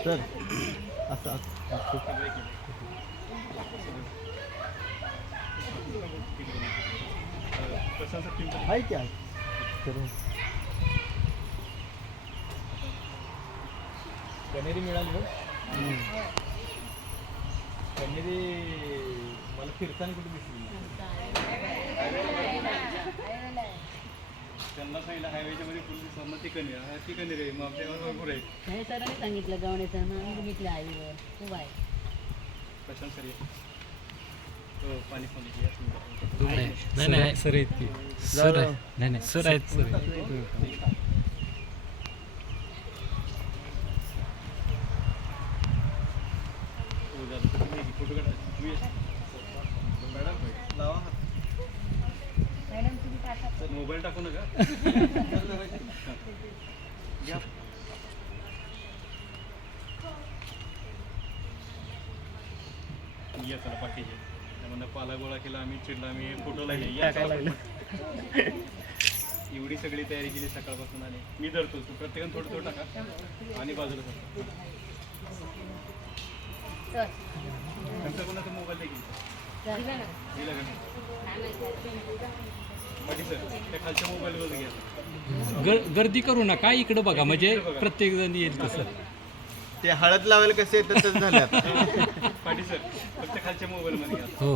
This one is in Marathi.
सर असं आहे की आहे करून कनेरी मिळाली हो कनेरी मला फिरताना कुठे दिसली त्यांना सांगितलं हायवेच्या मध्ये फुल दिसणार ती कनेरी आहे मग आपल्यावर भरपूर आहे हे सरांनी सांगितलं गवण्याचं मग आम्ही बघितलं हायवेवर खूप आहे प्रशांत सर हो पाणी पाणी नाही नाही सर आहेत की सर आहे नाही नाही सर आहेत सर फोटो काढा मॅडम लावा मॅडम तुम्ही टाका सर मोबाईल टाकू नका घ्या या चला पाठीचे त्यामुळे पाला गोळा केला आम्ही चिडला आम्ही फोटोला एवढी सगळी तयारी केली सकाळपासून आली मी धरतो तू प्रत्येकाने थोडं थोडं टाका आणि बाजूला सर नंतर कोणाचा मोबाईल देखील दिला का पाठी सर त्या खालच्या मोबाईलवर घ्या गर्दी करू नका इकडं बघा म्हणजे प्रत्येक जण येईल तसं ते हळद लावायला कसे येतात तसं झालं पाठी सर फक्त खालच्या मोबाईलमध्ये घ्या हो